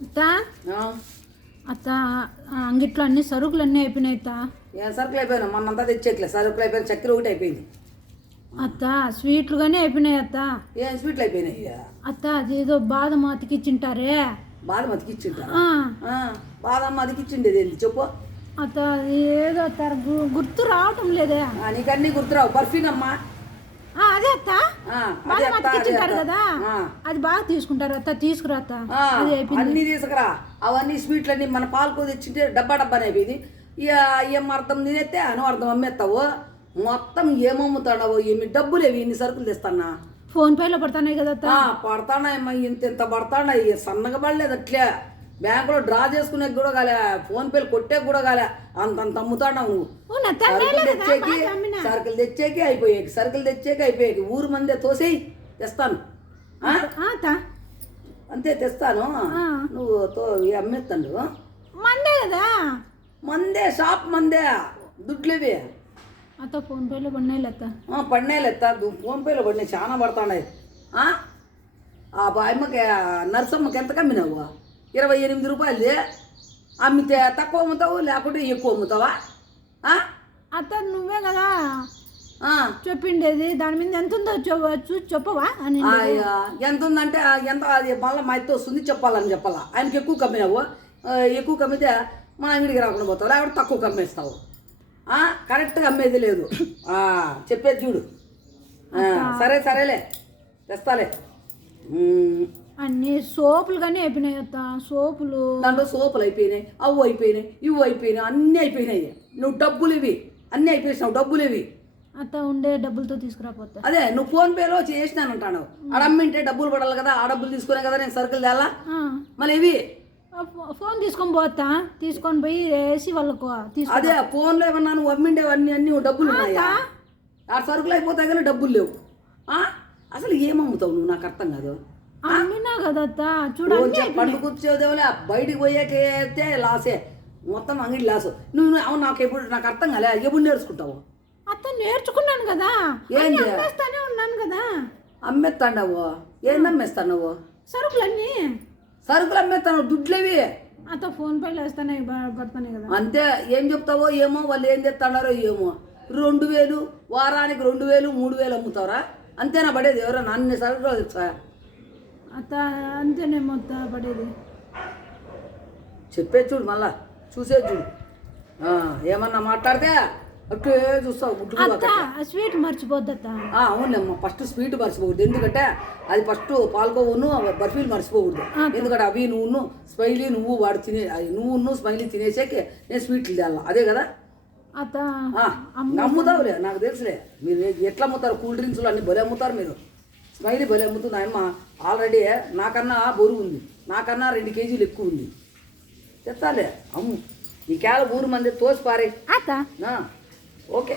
అత్త అత్త అంగిట్లో అన్ని సరుకులు అన్నీ అయిపోయినాయి అత్త ఏం సరుకులు అయిపోయినా మొన్నంతా తెచ్చేట్లే. సరుకులు అయిపోయిన చక్కెర ఒకటి అయిపోయింది. అత్త స్వీట్లు కానీ అయిపోయినాయి అత్త. ఏం స్వీట్లు అయిపోయినాయి అత్త అదేదో బాదం అతికిచ్చింటారే. బాదం ఆ, బాదం అతికిచ్చిండేది ఏంది? చెప్పు. అత్త ఏదో అత్త గుర్తు రావటం లేదే. నీకన్నీ గుర్తురావు. బర్ఫీన్ అమ్మా. ఆ, అదే అత్త. అదే. కదా? బాగా తీసుకుంటారు అత్త తీసుకురా అత్త. అన్నీ తీసుకురా. అవన్నీ స్వీట్లన్నీ మన పాలకు తెచ్చింటే డబ్బా అయిపోయింది. ఇక ఏం అర్థం తినేస్తే అను అర్థం అమ్మేస్తావు? మొత్తం ఏమమ్ముతాడవు ఏమి? డబ్బులు ఏవి ఇన్ని సరుకులు తెస్తానా? ఫోన్ పేలో పడుతున్నాయి కదా పడతానాయమ్మా ఇంత ఇంత పడతానాయి. సన్నగా పడలేదు అట్లే. బ్యాంకులో డ్రా చేసుకునే కూడా కాలే ఫోన్ పేలు కొట్టే కూడా కాలే. అంతంత అమ్ముతాడావు నువ్వు? సరుకులు తెచ్చేకి. సరుకులు తెచ్చేకి అయిపోయాయి సరుకులు తెచ్చేకి అయిపోయాయి. ఊరు మందే తోసేయి తెస్తాను. అంతే తెస్తాను. నువ్వు తో అమ్మేస్తాడు మందే కదా? మందే షాప్ మందే. దుడ్లేవి. అత్త ఫోన్ పేలో పడినాయి అత్త ఆ, పడినాయిలే ఎత్తా ఫోన్ పేలో పడినాయి. చాలా పడుతున్నాయి. ఆ? ఆ బాయమ్మకి నర్సమ్మకి ఎంత కమ్మినావు? ఇరవై ఎనిమిది రూపాయలది అమ్మితే తక్కువ అమ్ముతావు లేకుంటే ఎక్కువ అమ్ముతావా? ఆ? అత్త నువ్వే కదా. చెప్పిండేది. దాని మీద ఎంత ఉందో చూసి చెప్పవా అని ఎంత ఉందంటే ఎంత అది మళ్ళీ మా అయితే వస్తుంది చెప్పాలని చెప్పాలా? ఆయనకి ఎక్కువ కమ్మినావు. ఎక్కువ కమ్మితే మా అంగడికి రాకుండా పోతావు లేకపోతే తక్కువ కమ్మేస్తావు. కరెక్ట్గా అమ్మేది లేదు. చెప్పేది చూడు. సరే సరేలే తెస్తాలే. అన్ని సోపులు కానీ అయిపోయినాయి అత్త. సోపులు. దాంట్లో సోపులు అయిపోయినాయి అవ్వు అయిపోయినాయి ఇవి అయిపోయినాయి అన్నీ అయిపోయినాయి. నువ్వు డబ్బులు ఇవి అన్నీ అయిపోయినావు డబ్బులు ఇవి అత్త ఉండే డబ్బులతో తీసుకురాపోతా అదే నువ్వు ఫోన్ పేలో చేసినానంటాను ఆడ అమ్మింటే డబ్బులు పడాలి కదా ఆ డబ్బులు తీసుకునే కదా నేను సరుకులు తేలా? మళ్ళీ ఇవి ఫోన్ తీసుకొని పోతా తీసుకొని పోయి వేసి వాళ్ళకు అదే ఫోన్లో ఏమన్నా నువ్వు అమ్మిండేవన్నీ అన్ని డబ్బులు ఉన్నాయా? ఆ సరుకులు అయిపోతాయి కానీ డబ్బులు లేవు? అసలు ఏమమ్ముతావు నువ్వు? నాకు అర్థం కాదు. కదా అత్త? చూడండి పండు కూర్చోదేవులే బయటికి పోయాకైతే లాసే మొత్తం అంగడి లాసు నువ్వు అవును నాకు ఎప్పుడు నాకు అర్థం కాలే. ఎప్పుడు నేర్చుకుంటావు? అత్త నేర్చుకున్నాను కదా. ఏంది? అమ్మేస్తానే ఉన్నాను కదా. అమ్మేస్తాండవు? ఏంది అమ్మేస్తావు సరుకులన్నీ? సరుకులు అమ్మేస్తాను. దుడ్లేవి? అత్త ఫోన్ పేలో వేస్తానే బ- పడుతున్నాయి కదా. అంతే. ఏం చెప్తావో ఏమో వాళ్ళు ఏం తెస్తాడారో ఏమో. రెండు వేలు వారానికి రెండు వేలు మూడు వేలు అమ్ముతారా అంతేనా పడేది? ఎవరైనా అన్ని సరుకులు అంతేనేమో పడేది. చెప్పేది చూడు మళ్ళా చూసేది చూడు. ఏమన్నా మాట్లాడితే అట్టే చూస్తావు గుడ్డు స్వీట్ మర్చిపోద్ది అవునమ్మా ఫస్ట్ స్వీట్ మర్చిపోకూడదు. ఎందుకంటే అది ఫస్ట్ పాల్కోవును బర్ఫీలు మర్చిపోకూడదు. ఎందుకంటే అవి నువ్వు స్మైలీ నువ్వు వాడు తినే అది నువ్వు స్మైలీ తినేసాకే నేను స్వీట్లు తేయాలి అదే కదా? నమ్ముతావులే నాకు తెలుసులే. మీరు ఎట్లా అమ్ముతారు? కూల్ డ్రింక్స్లు అన్ని భలే అమ్ముతారు మీరు. స్మైలీ భలే అమ్ముతుంది ఆయమ్మ ఆల్రెడీ నాకన్నా బరువు ఉంది. నాకన్నా రెండు కేజీలు ఎక్కువ ఉంది. చెప్తాలే. అమ్ము. ఈ కేల ఊరు మంది తోసి పారే ఓకే.